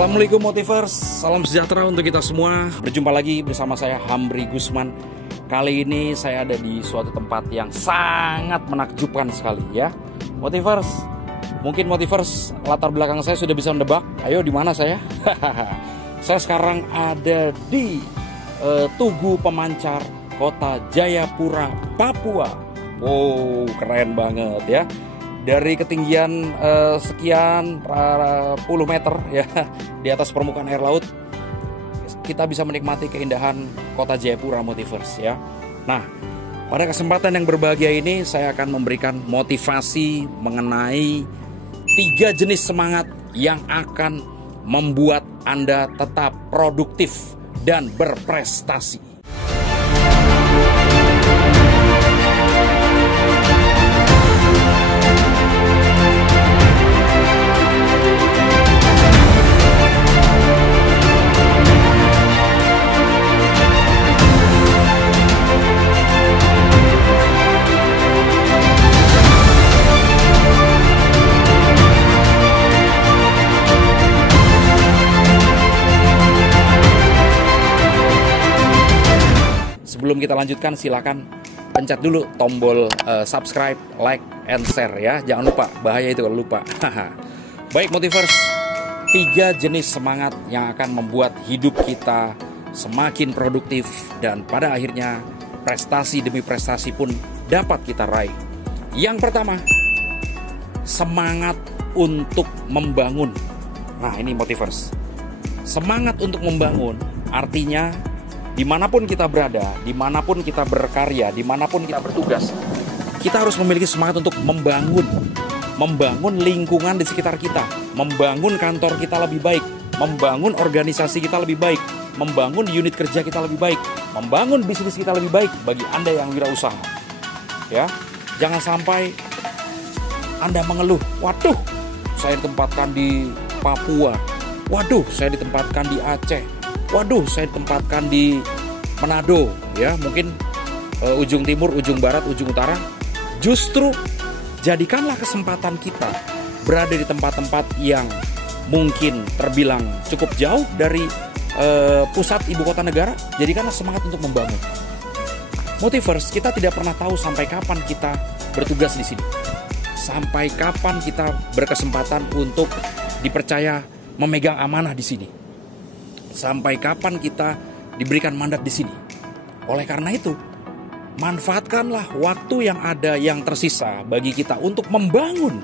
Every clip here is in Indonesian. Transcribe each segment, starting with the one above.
Assalamualaikum Motivers, salam sejahtera untuk kita semua. Berjumpa lagi bersama saya Hamri Gusman. Kali ini saya ada di suatu tempat yang sangat menakjubkan sekali ya. Motivers, mungkin Motivers latar belakang saya sudah bisa menebak. Ayo, di mana saya? Saya sekarang ada di Tugu Pemancar, Kota Jayapura, Papua. Wow, keren banget ya. Dari ketinggian sekian puluh meter ya di atas permukaan air laut, kita bisa menikmati keindahan Kota Jayapura, Motivers ya. Nah, pada kesempatan yang berbahagia ini saya akan memberikan motivasi mengenai 3 jenis semangat yang akan membuat Anda tetap produktif dan berprestasi. Sebelum kita lanjutkan, silakan pencet dulu tombol subscribe, like, and share ya. Jangan lupa, bahaya itu kalau lupa. Baik Motivers, 3 jenis semangat yang akan membuat hidup kita semakin produktif dan pada akhirnya prestasi demi prestasi pun dapat kita raih. Yang pertama, semangat untuk membangun. Nah ini Motivers, semangat untuk membangun artinya dimanapun kita berada, dimanapun kita berkarya, dimanapun kita bertugas, kita harus memiliki semangat untuk membangun lingkungan di sekitar kita, membangun kantor kita lebih baik, membangun organisasi kita lebih baik, membangun unit kerja kita lebih baik, membangun bisnis kita lebih baik bagi Anda yang wirausaha. Ya, jangan sampai Anda mengeluh, waduh, saya ditempatkan di Papua, waduh, saya ditempatkan di Aceh, waduh, saya ditempatkan di Manado, ya mungkin ujung timur, ujung barat, ujung utara. Justru jadikanlah kesempatan kita berada di tempat-tempat yang mungkin terbilang cukup jauh dari pusat ibu kota negara. Jadikanlah semangat untuk membangun. Motivers, kita tidak pernah tahu sampai kapan kita bertugas di sini, sampai kapan kita berkesempatan untuk dipercaya memegang amanah di sini, sampai kapan kita diberikan mandat di sini. Oleh karena itu, manfaatkanlah waktu yang ada, yang tersisa bagi kita untuk membangun.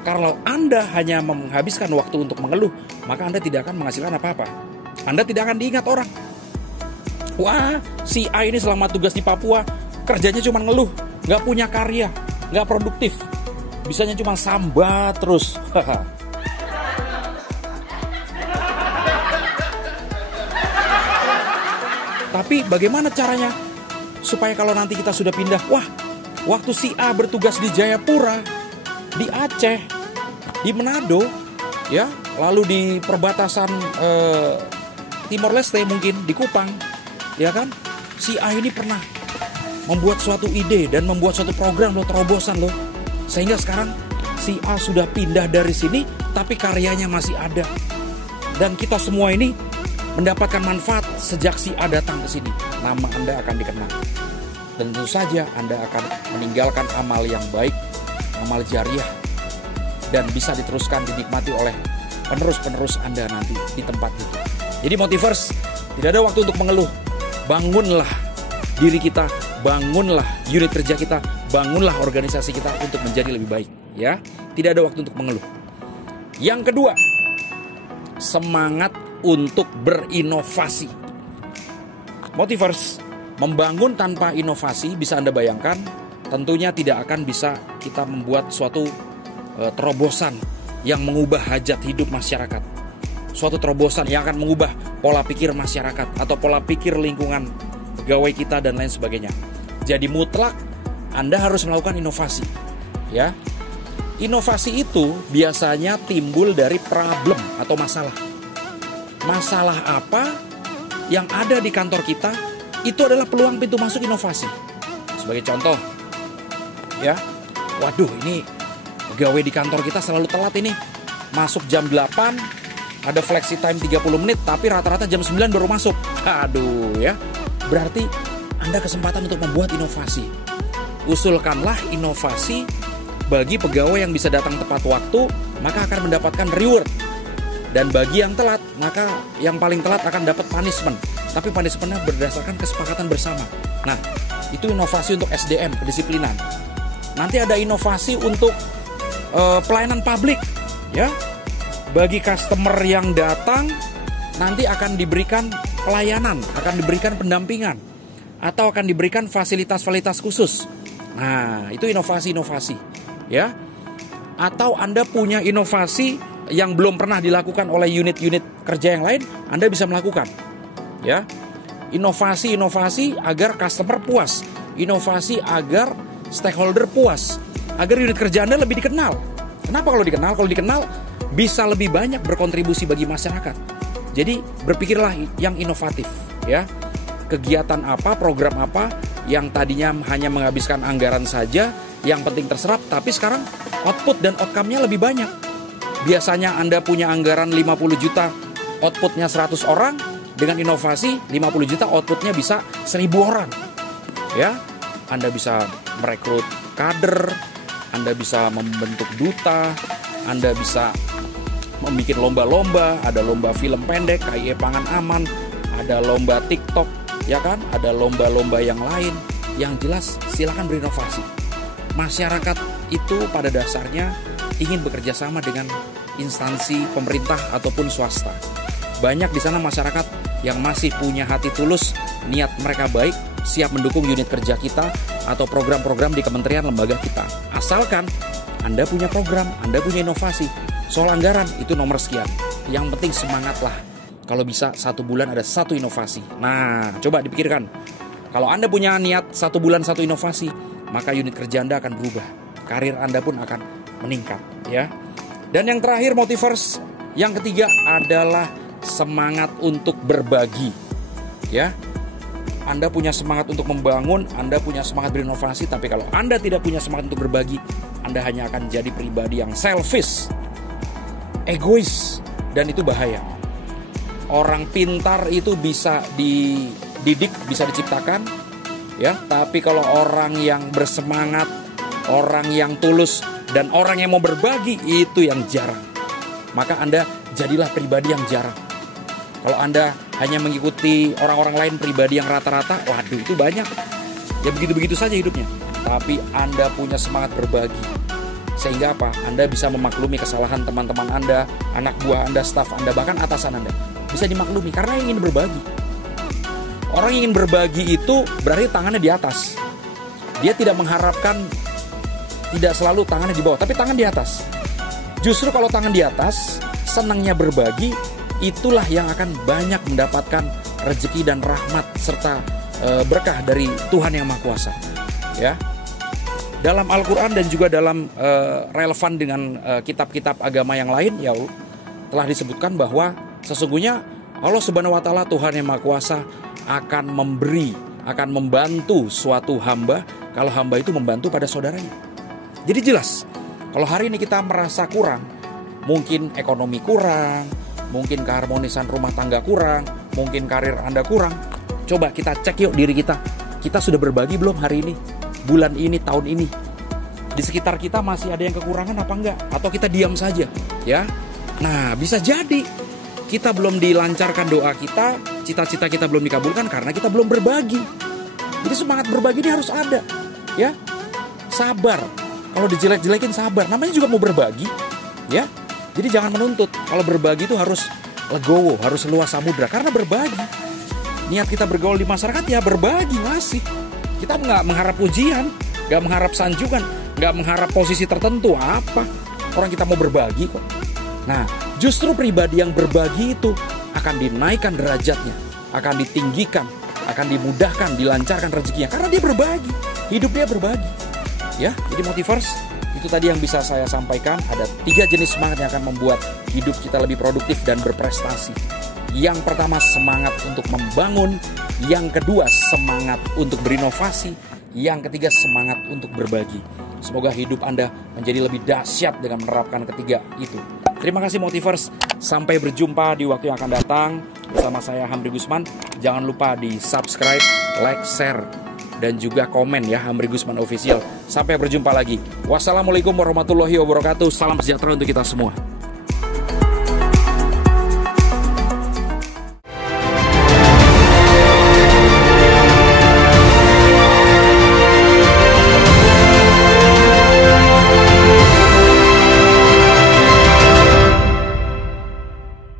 Kalau Anda hanya menghabiskan waktu untuk mengeluh, maka Anda tidak akan menghasilkan apa-apa. Anda tidak akan diingat orang. Wah, si A ini selama tugas di Papua kerjanya cuma ngeluh, nggak punya karya, nggak produktif, bisanya cuma sambat terus. Tapi bagaimana caranya supaya kalau nanti kita sudah pindah, wah, waktu si A bertugas di Jayapura, di Aceh, di Manado, ya, lalu di perbatasan Timor Leste mungkin di Kupang, ya kan? Si A ini pernah membuat suatu ide dan membuat suatu program loh, terobosan loh, sehingga sekarang si A sudah pindah dari sini, tapi karyanya masih ada. Dan kita semua ini mendapatkan manfaat sejak si A datang ke sini. Nama Anda akan dikenal. Dan tentu saja Anda akan meninggalkan amal yang baik, amal jariah, dan bisa diteruskan, dinikmati oleh penerus-penerus Anda nanti di tempat itu. Jadi Motivers, tidak ada waktu untuk mengeluh. Bangunlah diri kita, bangunlah unit kerja kita, bangunlah organisasi kita untuk menjadi lebih baik. Ya, tidak ada waktu untuk mengeluh. Yang kedua, semangat untuk berinovasi. Motivers, membangun tanpa inovasi bisa Anda bayangkan tentunya tidak akan bisa kita membuat suatu terobosan yang mengubah hajat hidup masyarakat, suatu terobosan yang akan mengubah pola pikir masyarakat atau pola pikir lingkungan pegawai kita dan lain sebagainya. Jadi mutlak Anda harus melakukan inovasi. Ya, inovasi itu biasanya timbul dari problem atau masalah. Masalah apa yang ada di kantor kita, itu adalah peluang pintu masuk inovasi. Sebagai contoh, ya, waduh ini pegawai di kantor kita selalu telat ini. Masuk jam 8, ada flexi time 30 menit, tapi rata-rata jam 9 baru masuk. Aduh ya, berarti Anda kesempatan untuk membuat inovasi. Usulkanlah inovasi bagi pegawai yang bisa datang tepat waktu, maka akan mendapatkan reward. Dan bagi yang telat, maka yang paling telat akan dapat punishment. Tapi punishmentnya berdasarkan kesepakatan bersama. Nah, itu inovasi untuk SDM, kedisiplinan. Nanti ada inovasi untuk pelayanan publik, ya. Bagi customer yang datang, nanti akan diberikan pelayanan, akan diberikan pendampingan, atau akan diberikan fasilitas-fasilitas khusus. Nah, itu inovasi-inovasi, ya. Atau Anda punya inovasi yang belum pernah dilakukan oleh unit-unit kerja yang lain, Anda bisa melakukan, ya. Inovasi-inovasi agar customer puas, inovasi agar stakeholder puas, agar unit kerja Anda lebih dikenal. Kenapa kalau dikenal? Kalau dikenal bisa lebih banyak berkontribusi bagi masyarakat. Jadi berpikirlah yang inovatif, ya. Kegiatan apa, program apa yang tadinya hanya menghabiskan anggaran saja, yang penting terserap, tapi sekarang output dan outcome-nya lebih banyak. Biasanya Anda punya anggaran 50 juta, outputnya 100 orang, dengan inovasi 50 juta outputnya bisa 1000 orang. Ya, Anda bisa merekrut kader, Anda bisa membentuk duta, Anda bisa membuat lomba-lomba, ada lomba film pendek, KIE Pangan Aman, ada lomba TikTok, ya kan? Ada lomba-lomba yang lain. Yang jelas silakan berinovasi. Masyarakat itu pada dasarnya ingin bekerja sama dengan instansi pemerintah ataupun swasta. Banyak di sana masyarakat yang masih punya hati tulus, niat mereka baik, siap mendukung unit kerja kita atau program-program di kementerian lembaga kita. Asalkan Anda punya program, Anda punya inovasi. Soal anggaran itu nomor sekian. Yang penting semangatlah. Kalau bisa 1 bulan ada 1 inovasi. Nah, coba dipikirkan. Kalau Anda punya niat 1 bulan 1 inovasi, maka unit kerja Anda akan berubah. Karir Anda pun akan meningkat, ya. Dan yang terakhir, Motivers, yang ketiga adalah semangat untuk berbagi, ya. Anda punya semangat untuk membangun, Anda punya semangat berinovasi, tapi kalau Anda tidak punya semangat untuk berbagi, Anda hanya akan jadi pribadi yang selfish, egois, dan itu bahaya. Orang pintar itu bisa dididik, bisa diciptakan, ya. Tapi kalau orang yang bersemangat, orang yang tulus, dan orang yang mau berbagi, itu yang jarang. Maka Anda jadilah pribadi yang jarang. Kalau Anda hanya mengikuti orang-orang lain, pribadi yang rata-rata, waduh itu banyak. Ya begitu-begitu saja hidupnya. Tapi Anda punya semangat berbagi. Sehingga apa? Anda bisa memaklumi kesalahan teman-teman Anda, anak buah Anda, staf Anda, bahkan atasan Anda. Bisa dimaklumi karena ingin berbagi. Orang yang ingin berbagi itu berarti tangannya di atas. Dia tidak mengharapkan, tidak selalu tangannya di bawah, tapi tangan di atas. Justru kalau tangan di atas, senangnya berbagi, itulah yang akan banyak mendapatkan rezeki dan rahmat serta berkah dari Tuhan Yang Maha Kuasa. Ya. Dalam Al-Quran dan juga dalam relevan dengan kitab-kitab agama yang lain, ya telah disebutkan bahwa sesungguhnya Allah Subhanahu wa Ta'ala, Tuhan Yang Maha Kuasa, akan memberi, akan membantu suatu hamba kalau hamba itu membantu pada saudaranya. Jadi jelas, kalau hari ini kita merasa kurang, mungkin ekonomi kurang, mungkin keharmonisan rumah tangga kurang, mungkin karir Anda kurang, coba kita cek yuk diri kita. Kita sudah berbagi belum hari ini, bulan ini, tahun ini? Di sekitar kita masih ada yang kekurangan apa enggak? Atau kita diam saja, ya? Nah, bisa jadi kita belum dilancarkan doa kita, cita-cita kita belum dikabulkan karena kita belum berbagi. Jadi semangat berbagi ini harus ada, ya. Sabar. Kalau dijelek-jelekin sabar. Namanya juga mau berbagi, ya. Jadi jangan menuntut. Kalau berbagi itu harus legowo, harus luas samudra. Karena berbagi. Niat kita bergaul di masyarakat ya berbagi masih. Kita nggak mengharap pujian, nggak mengharap sanjungan, nggak mengharap posisi tertentu apa. Orang kita mau berbagi kok. Nah, justru pribadi yang berbagi itu akan dinaikkan derajatnya, akan ditinggikan, akan dimudahkan, dilancarkan rezekinya karena dia berbagi, hidup dia berbagi. Ya, jadi Motivers, itu tadi yang bisa saya sampaikan. Ada 3 jenis semangat yang akan membuat hidup kita lebih produktif dan berprestasi. Yang pertama, semangat untuk membangun. Yang kedua, semangat untuk berinovasi. Yang ketiga, semangat untuk berbagi. Semoga hidup Anda menjadi lebih dahsyat dengan menerapkan ketiga itu. Terima kasih Motivers. Sampai berjumpa di waktu yang akan datang bersama saya Hamri Gusman. Jangan lupa di subscribe, like, share, dan juga komen ya, Hamri Gusman Official. Sampai berjumpa lagi. Wassalamualaikum warahmatullahi wabarakatuh. Salam sejahtera untuk kita semua.